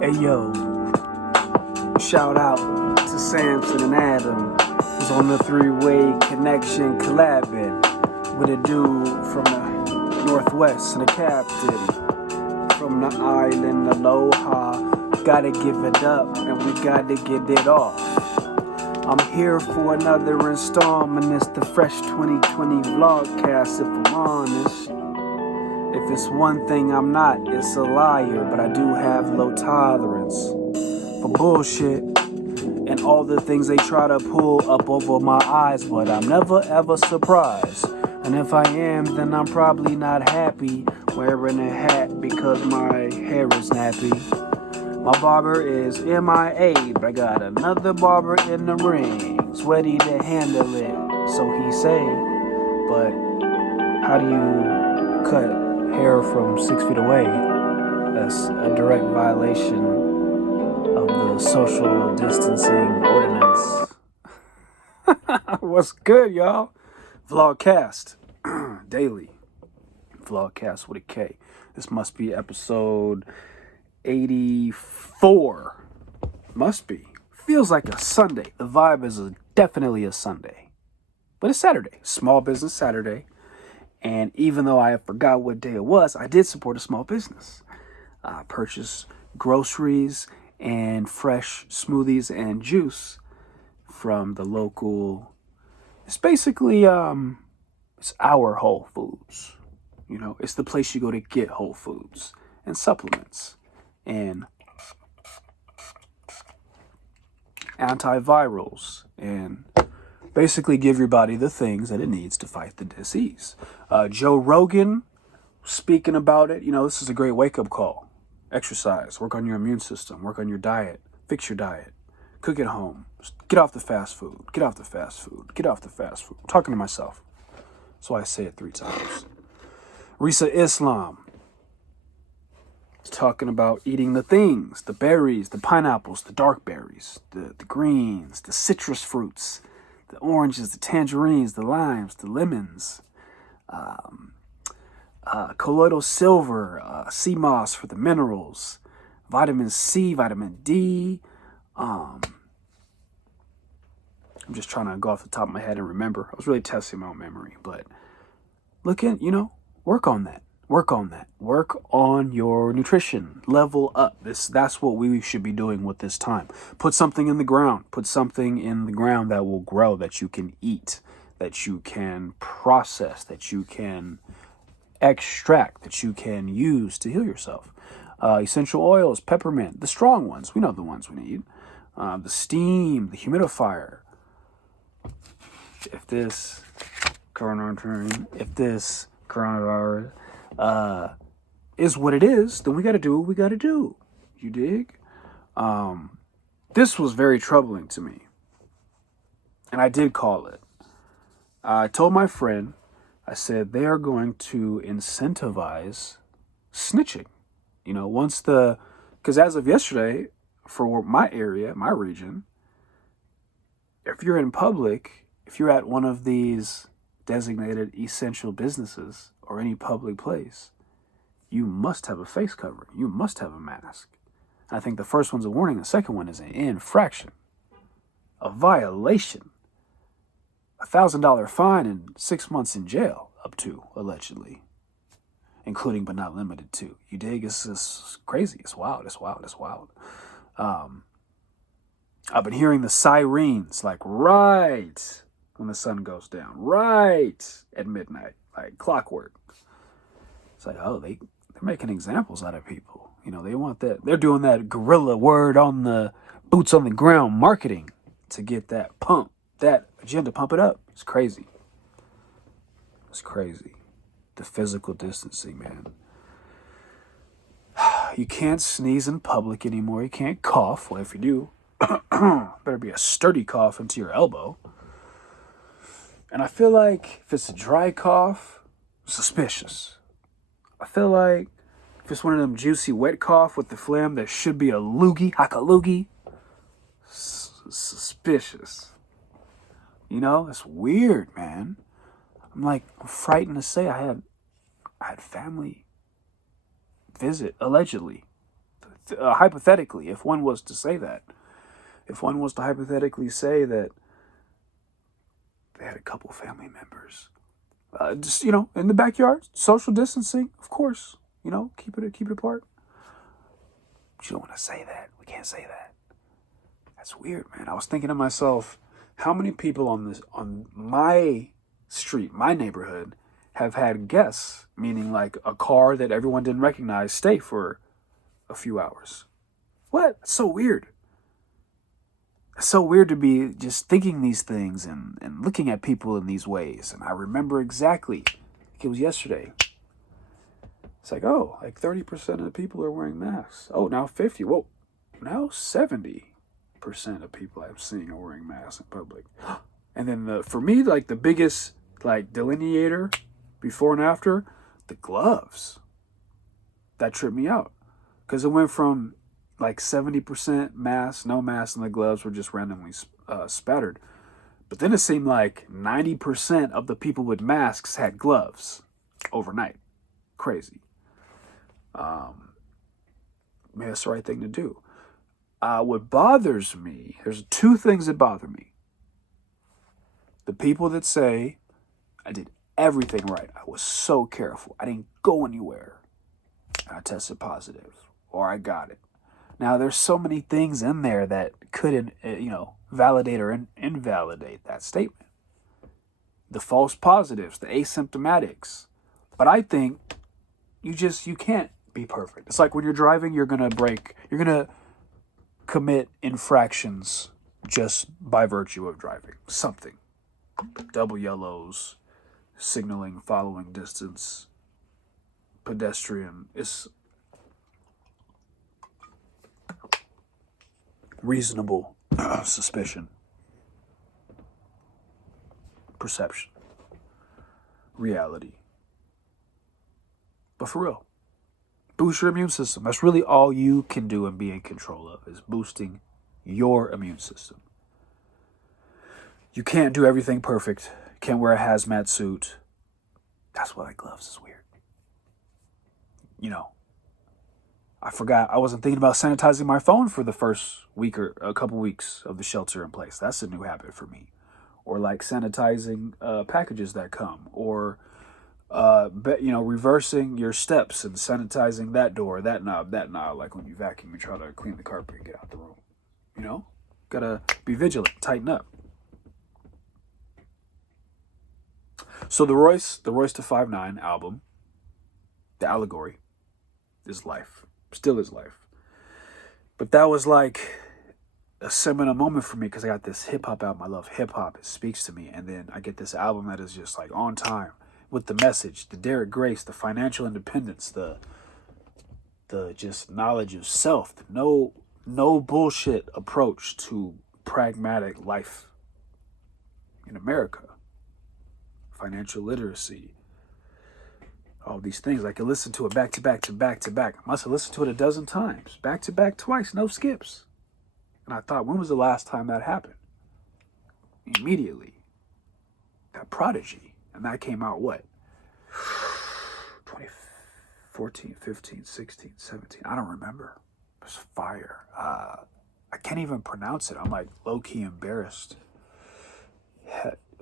Hey yo, shout out to Samson and Adam, who's on the three-way connection collabing with a dude from the Northwest and a captain from the island Aloha. Gotta give it up and we gotta get it off. I'm here for another installment. It's the FRESH2020 vlogcast, if I'm honest. If it's one thing I'm not, it's a liar, but I do have low tolerance for bullshit and all the things they try to pull up over my eyes, but I'm never ever surprised. And if I am, then I'm probably not happy wearing a hat because my hair is nappy. My barber is MIA, but I got another barber in the rings, ready to handle it, so he say. But how do you cut hair from 6 feet away? That's a direct violation of the social distancing ordinance. What's good, y'all? Vlogcast. Daily. Vlogcast with a K. This must be episode 84. Must be. Feels like a Sunday. The vibe is definitely a Sunday. But it's Saturday. Small Business Saturday. And even though I forgot what day it was, I did support a small business. I purchased groceries and fresh smoothies and juice from the local. It's basically, it's our Whole Foods. You know, it's the place you go to get Whole Foods and supplements and antivirals and basically give your body the things that it needs to fight the disease. Joe Rogan speaking about it. You know, this is a great wake-up call. Exercise, work on your immune system, work on your diet, fix your diet, cook at home, get off the fast food, get off the fast food, get off the fast food. I'm talking to myself. That's why I say it 3 times. Risa Islam is talking about eating the things, the berries, the pineapples, the dark berries, the greens, the citrus fruits, the oranges, the tangerines, the limes, the lemons, colloidal silver, sea moss for the minerals, vitamin C, vitamin D. I'm just trying to go off the top of my head and remember. I was really testing my own memory, but work on that. Work on that. Work on your nutrition. Level up. That's what we should be doing with this time. Put something in the ground. Put something in the ground that will grow, that you can eat, that you can process, that you can extract, that you can use to heal yourself. Essential oils, peppermint, the strong ones. We know the ones we need. The steam, the humidifier. If this coronavirus is what it is, then we got to do what we got to do. You dig? This was very troubling to me. And I did call it. I told my friend, I said, they are going to incentivize snitching. You know, because as of yesterday, for my area, my region, if you're in public, if you're at one of these designated essential businesses or any public place, you must have a face covering. You must have a mask. And I think the first one's a warning. The second one is an infraction, a violation, $1,000 fine and 6 months in jail, up to, allegedly, including but not limited to. You dig? It's crazy. It's wild. It's wild. It's wild. I've been hearing the sirens like right when the sun goes down, right at midnight, like clockwork. It's like, oh, they're making examples out of people. You know, they want that. They're doing that guerrilla word on the boots on the ground marketing to get that agenda, pump it up. It's crazy. It's crazy. The physical distancing, man. You can't sneeze in public anymore. You can't cough. Well, if you do, better be a sturdy cough into your elbow. And I feel like if it's a dry cough, suspicious. I feel like if it's one of them juicy wet cough with the phlegm, that should be a loogie, loogie. Suspicious. You know, it's weird, man. I'm frightened to say I had family visit, allegedly, hypothetically, if one was to say that, if one was to hypothetically say that they had a couple family members, just, you know, in the backyard, social distancing, of course, you know, keep it apart. But you don't want to say that. We can't say that. That's weird, man. I was thinking to myself, how many people on my street, my neighborhood, have had guests, meaning like a car that everyone didn't recognize, stay for a few hours? What? It's so weird. It's so weird to be just thinking these things and looking at people in these ways. And I remember exactly, like it was yesterday. It's like, oh, like 30% of the people are wearing masks. Oh, now 50. Whoa, now 70% of people I'm seeing are wearing masks in public. And then for me, like the biggest like delineator before and after, the gloves. That tripped me out. Because it went from like 70% masks, no masks, and the gloves were just randomly spattered. But then it seemed like 90% of the people with masks had gloves overnight. Crazy. Maybe that's the right thing to do. What bothers me, there's two things that bother me. The people that say, I did everything right. I was so careful. I didn't go anywhere. I tested positive. Or I got it. Now, there's so many things in there that could, validate or invalidate that statement. The false positives, the asymptomatics. But I think you can't be perfect. It's like when you're driving, you're going to commit infractions just by virtue of driving. Something. Double yellows, signaling, following distance, pedestrian. It's reasonable suspicion, perception, reality. But for real, boost your immune system. That's really all you can do and be in control of, is boosting your immune system. You can't do everything perfect. You can't wear a hazmat suit. That's why gloves is weird. You know, I forgot. I wasn't thinking about sanitizing my phone for the first week or a couple weeks of the shelter in place. That's a new habit for me. Or like sanitizing packages that come. Or, reversing your steps and sanitizing that door, that knob. Like when you vacuum and try to clean the carpet and get out the room. You know? Gotta be vigilant. Tighten up. So the Royce da 5'9" album, The Allegory, is life. Still is life. But that was like a seminal moment for me because I got this hip-hop album. I love hip-hop. It speaks to me. And then I get this album that is just like on time with the message, the Derek Grace, the financial independence, the just knowledge of self, the no bullshit approach to pragmatic life in America. Financial literacy. All these things. I could listen to it back to back to back to back. I must have listened to it a dozen times. Back to back twice. No skips. And I thought, when was the last time that happened? Immediately. That Prodigy. And that came out what? 2014, 15, 16, 17. I don't remember. It was fire. I can't even pronounce it. I'm like low-key embarrassed.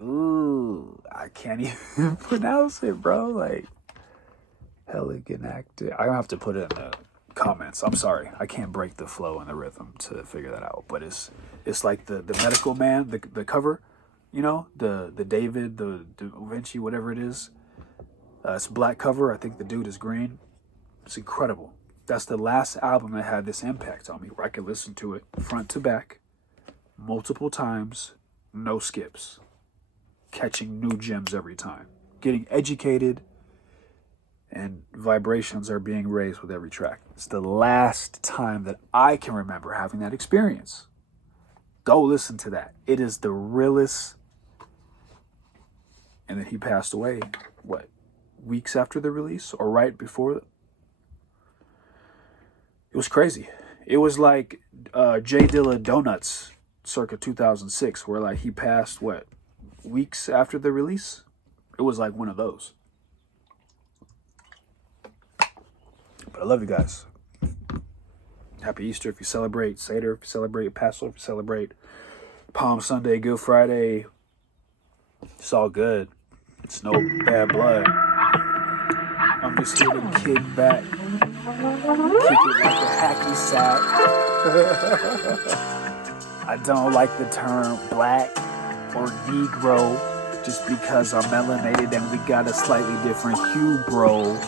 I can't even pronounce it, bro. Like, Hegelian Dialectic. I have to put it in the comments. I'm sorry. I can't break the flow and the rhythm to figure that out. But it's like the medical man, the cover, you know, the David, the Da Vinci, whatever it is. It's a black cover. I think the dude is green. It's incredible. That's the last album that had this impact on me, where I could listen to it front to back, multiple times, no skips. Catching new gems every time. Getting educated, and vibrations are being raised with every track. It's the last time that I can remember having that experience. Go listen to that. It is the realest. And then he passed away, what, weeks after the release? Or right before? It was crazy. It was like J Dilla Donuts circa 2006, where like he passed, what, weeks after the release? It was like one of those. But I love you guys. Happy Easter if you celebrate. Seder if you celebrate. Passover if you celebrate. Palm Sunday, Good Friday. It's all good. It's no bad blood. I'm just here to kick back. Kick it like a hacky sack. I don't like the term black or Negro just because I'm melanated and we got a slightly different hue, bro.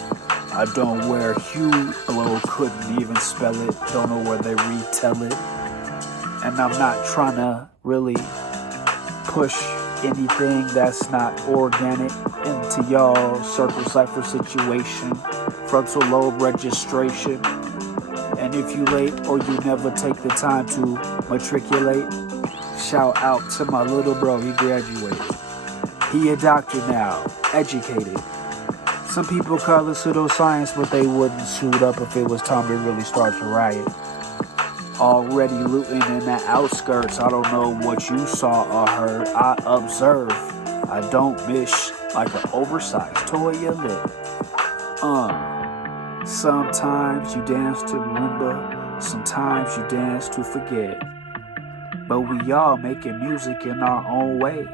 I don't wear hue, blow, couldn't even spell it. Don't know where they retell it. And I'm not trying to really push anything that's not organic into y'all circle cipher situation, frontal lobe registration. And if you late or you never take the time to matriculate, shout out to my little bro, he graduated. He a doctor now, educated. Some people call it pseudoscience, but they wouldn't suit up if it was time to really start to riot. Already looting in the outskirts, I don't know what you saw or heard. I observe, I don't miss like an oversized toilet. Sometimes you dance to remember, sometimes you dance to forget. But we all making music in our own way.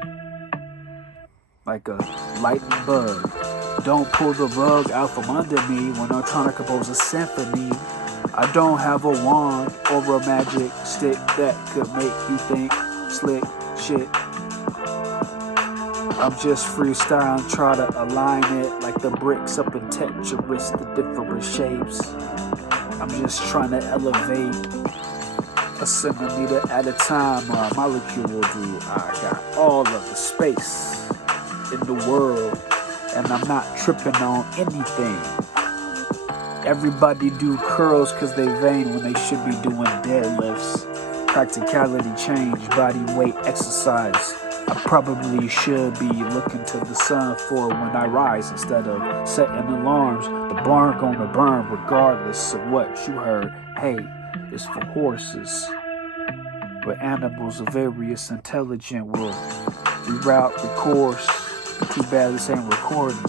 Like a lightning bug. Don't pull the rug out from under me when I'm trying to compose a symphony. I don't have a wand or a magic stick that could make you think slick shit. I'm just freestyling, try to align it like the bricks up in Tetris, the different shapes. I'm just trying to elevate a centimeter at a time, or a molecule will do. I got all of the space in the world, and I'm not tripping on anything. Everybody do curls cause they vain when they should be doing deadlifts. Practicality change, body weight exercise. I probably should be looking to the sun for when I rise instead of setting alarms. The barn gonna burn regardless of what you heard. Hey, it's for horses. But animals are various, intelligent, will reroute the course. Too bad this ain't recording.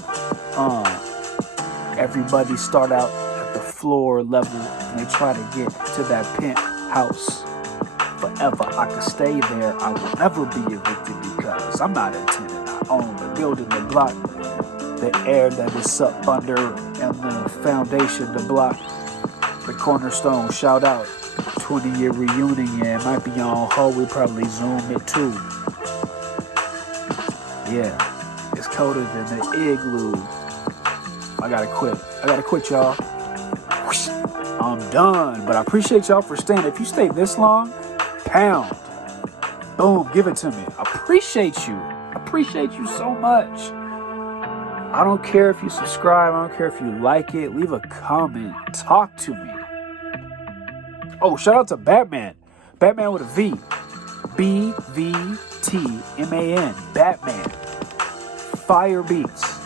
Everybody start out at the floor level and they try to get to that penthouse. Forever I could stay there, I will never be evicted because I'm not intending I own the building, the block, the air that is up under, and the foundation, the block, the cornerstone. Shout out 20-year reunion, yeah, it might be on hold, we probably zoom it too. Yeah, it's colder than the igloo. I gotta quit, y'all. I'm done, but I appreciate y'all for staying. If you stayed this long, pound. Boom, give it to me. I appreciate you. I appreciate you so much. I don't care if you subscribe. I don't care if you like it. Leave a comment. Talk to me. Oh, shout out to Batman. Batman with a V. BVTMAN. Batman. Fire Beats.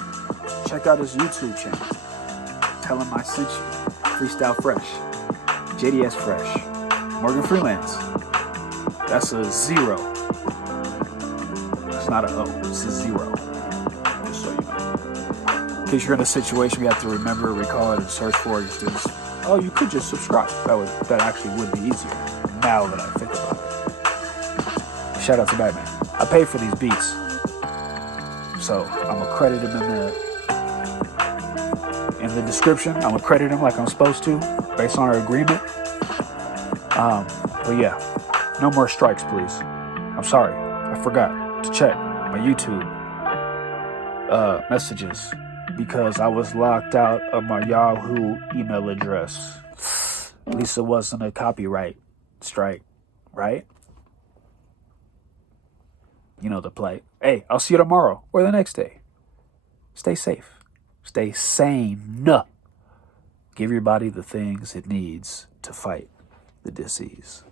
Check out his YouTube channel. Tell him I sent you. Freestyle Fresh. JDS Fresh. Morgan Freelance. That's a 0. It's not an O. It's a 0. Just so you know. In case you're in a situation where you have to remember, recall it, and search for it. Oh, you could just subscribe. That actually would be easier. Now that I think about it. Shout out to Batman. I pay for these beats, so I'm gonna credit him in the description. I'm gonna credit him like I'm supposed to, based on our agreement. But yeah, no more strikes, please. I'm sorry, I forgot to check my YouTube messages because I was locked out of my Yahoo email address. At least it wasn't a copyright strike, right? You know the play. Hey, I'll see you tomorrow or the next day. Stay safe. Stay sane. Give your body the things it needs to fight the disease.